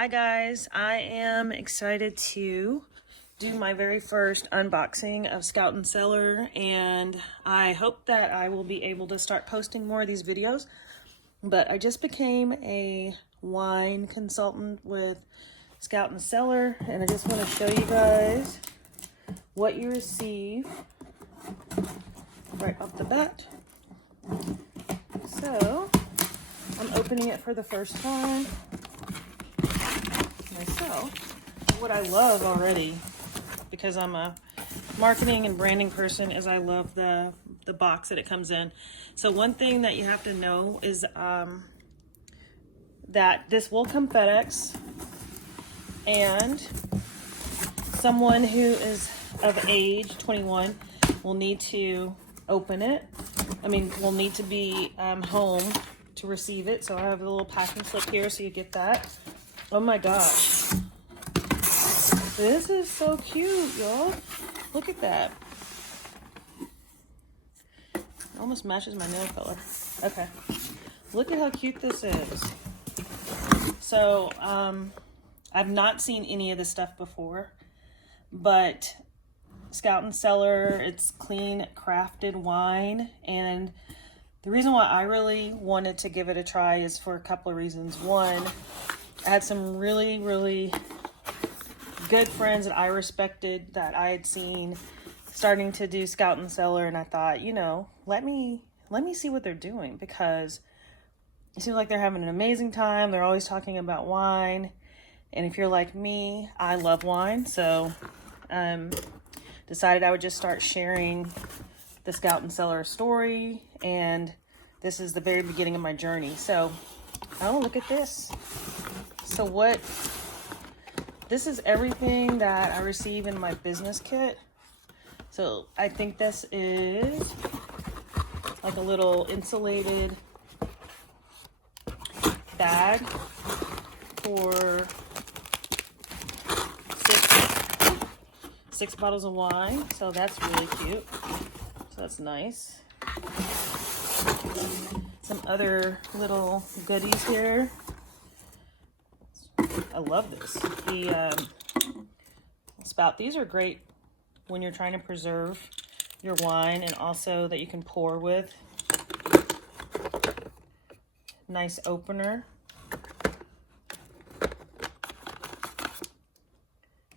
Hi guys, I am excited to do my very first unboxing of Scout and Cellar, and I hope that I will be able to start posting more of these videos. But I just became a wine consultant with Scout and Cellar, and I just want to show you guys what you receive right off the bat. So I'm opening it for the first time myself. What I love already, because I'm a marketing and branding person, is I love the box that it comes in. So one thing that you have to know is that this will come FedEx, and someone who is of age 21 will need to open it. Will need to be home to receive it. So I have a little packing slip here so you get that. Oh my gosh. This is so cute, y'all. Look at that. It almost matches my nail color. Okay. Look at how cute this is. So, I've not seen any of this stuff before, but Scout and Cellar, it's clean crafted wine, and the reason why I really wanted to give it a try is for a couple of reasons. One, I had some really good friends that I respected that I had seen starting to do Scout and Cellar, and I thought, you know, let me see what they're doing, because it seems like they're having an amazing time. They're always talking about wine, and if you're like me, I love wine, so decided I would just start sharing the Scout and Cellar story, and this is the very beginning of my journey. So, oh, look at this. So this is everything that I receive in my business kit. So I think this is like a little insulated bag for six bottles of wine. So that's really cute. So that's nice. Some other little goodies here. I love this. The spout. These are great when you're trying to preserve your wine, and also that you can pour with. Nice opener.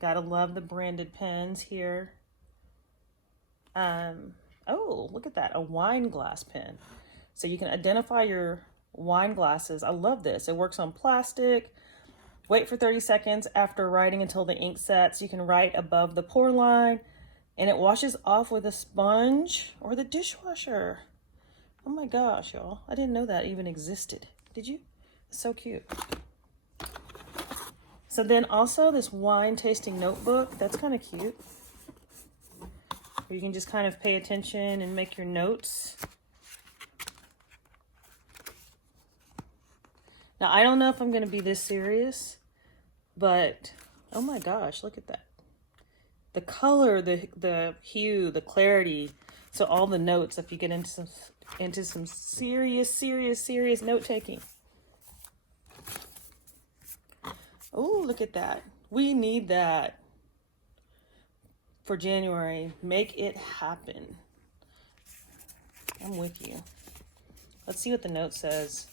Gotta love the branded pens here. Oh, look at that. A wine glass pen. So you can identify your wine glasses. I love this. It works on plastic. Wait for 30 seconds after writing until the ink sets. You can write above the pour line, and it washes off with a sponge or the dishwasher. Oh my gosh, y'all. I didn't know that even existed. Did you? It's so cute. So then also this wine tasting notebook. That's kind of cute. Where you can just kind of pay attention and make your notes. Now, I don't know if I'm going to be this serious, but oh my gosh, look at that. The color, the hue, the clarity. So all the notes, if you get into some serious note taking. Oh, look at that. We need that for January. Make it happen. I'm with you. Let's see what the note says.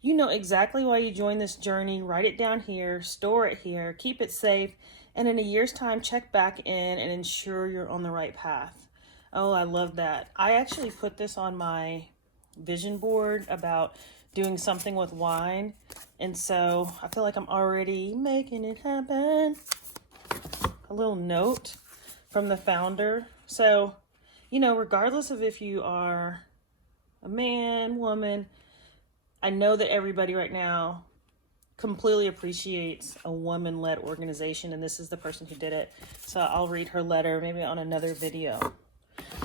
You know exactly why you joined this journey. Write it down here, store it here, keep it safe, and in a year's time, check back in and ensure you're on the right path. Oh, I love that. I actually put this on my vision board about doing something with wine, and so I feel like I'm already making it happen. A little note from the founder. So, you know, regardless of if you are a man, woman, I know that everybody right now completely appreciates a woman-led organization, and this is the person who did it. So I'll read her letter maybe on another video.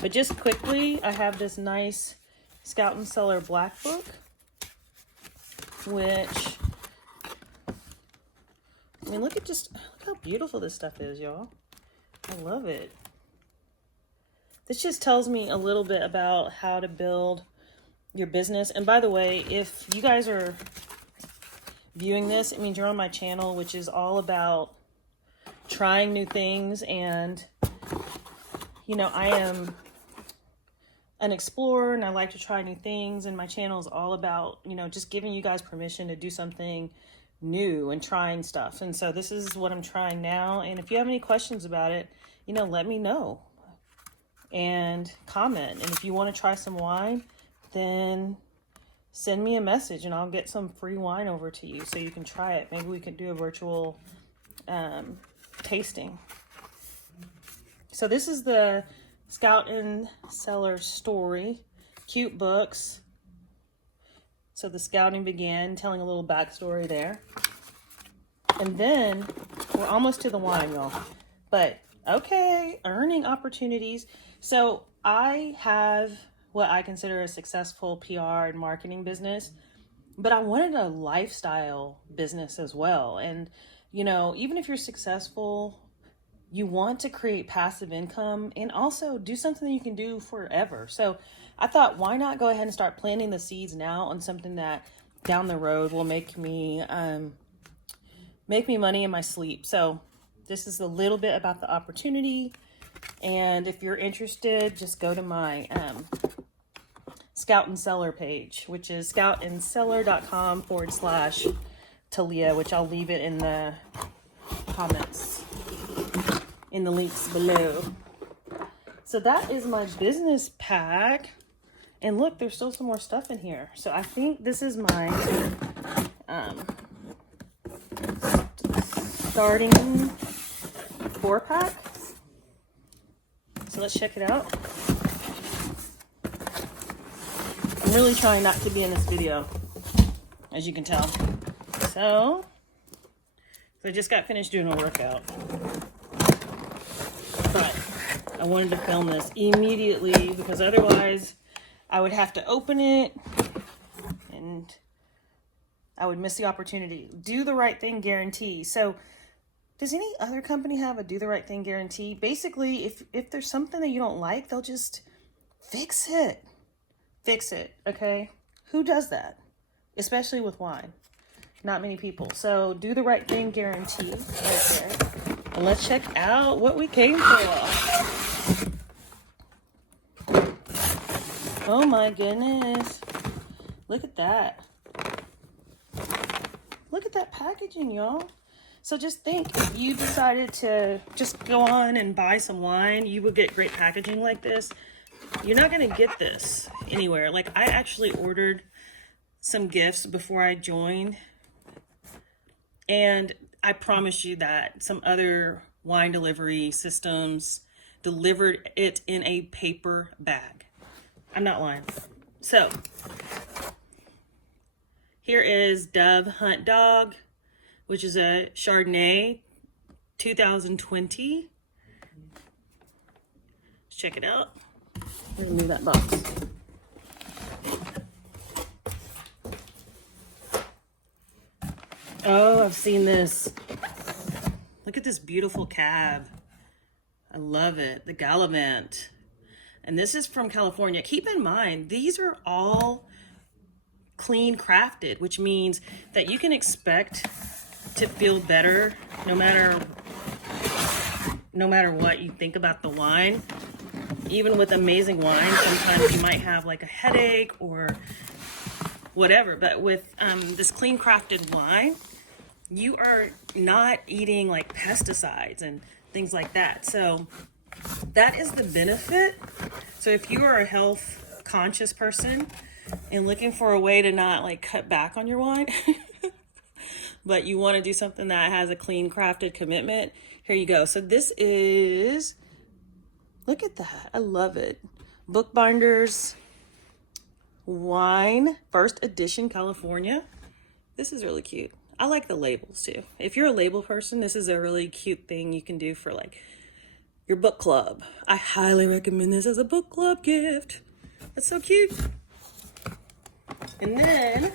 But just quickly, I have this nice Scout and Cellar black book, which, I mean, look how beautiful this stuff is, y'all. I love it. This just tells me a little bit about how to build your business. And by the way, if you guys are viewing this, it means you're on my channel, which is all about trying new things. And, you know, I am an explorer and I like to try new things. And my channel is all about, you know, just giving you guys permission to do something new and trying stuff. And so this is what I'm trying now. And if you have any questions about it, you know, let me know and comment. And if you want to try some wine, then send me a message and I'll get some free wine over to you so you can try it. Maybe we could do a virtual tasting. So this is the Scout and Cellar story. Cute books. So the scouting began, telling a little backstory there. And then we're almost to the wine, y'all. But okay, earning opportunities. So I have what I consider a successful PR and marketing business, but I wanted a lifestyle business as well. And, you know, even if you're successful, you want to create passive income and also do something that you can do forever. So I thought, why not go ahead and start planting the seeds now on something that down the road will make me money in my sleep. So this is a little bit about the opportunity. And if you're interested, just go to my Scout and Cellar page, which is scoutandcellar.com/Talia, which I'll leave it in the comments, in the links below. So that is my business pack. And look, there's still some more stuff in here. So I think this is my starting 4-pack. So let's check it out. I'm really trying not to be in this video, as you can tell. So I just got finished doing a workout. But I wanted to film this immediately because otherwise I would have to open it and I would miss the opportunity. Do the right thing guarantee. So does any other company have a do the right thing guarantee? Basically, if there's something that you don't like, they'll just fix it. Fix it, okay? Who does that? Especially with wine. Not many people. So do the right thing guarantee right there. And let's check out what we came for. Oh my goodness. Look at that. Look at that packaging, y'all. So just think, if you decided to just go on and buy some wine, you would get great packaging like this. You're not going to get this anywhere. Like, I actually ordered some gifts before I joined. And I promise you that some other wine delivery systems delivered it in a paper bag. I'm not lying. So here is Dove Hunt Dog, which is a Chardonnay 2020. Let's check it out. Remove that box. Oh, I've seen this. Look at this beautiful cab. I love it. The Gallivant. And this is from California. Keep in mind, these are all clean crafted, which means that you can expect to feel better no matter what you think about the wine. Even with amazing wine, sometimes you might have like a headache or whatever. But with this clean crafted wine, you are not eating like pesticides and things like that. So that is the benefit. So if you are a health conscious person and looking for a way to not like cut back on your wine, but you want to do something that has a clean crafted commitment, here you go. So this is, look at that. I love it. Bookbinders wine, first edition, California. This is really cute. I like the labels too. If you're a label person, this is a really cute thing you can do for like your book club. I highly recommend this as a book club gift. That's so cute. And then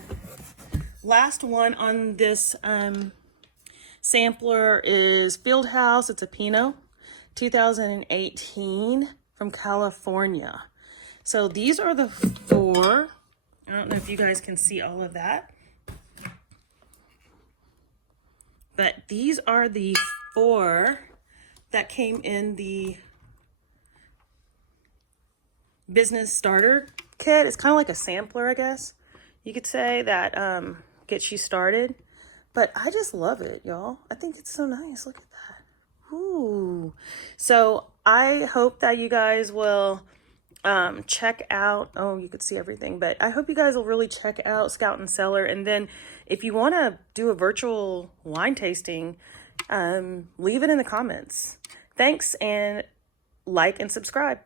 last one on this sampler is Fieldhouse. It's a Pinot 2018 from California. So these are the 4. I don't know if you guys can see all of that. But these are the 4 that came in the business starter kit. It's kind of like a sampler, I guess you could say, that gets you started. But I just love it, y'all. I think it's so nice. Look at that. Ooh. So I hope that you guys will check out, oh, you could see everything, but I hope you guys will really check out Scout and Cellar. And then if you want to do a virtual wine tasting, leave it in the comments. Thanks, and like and subscribe.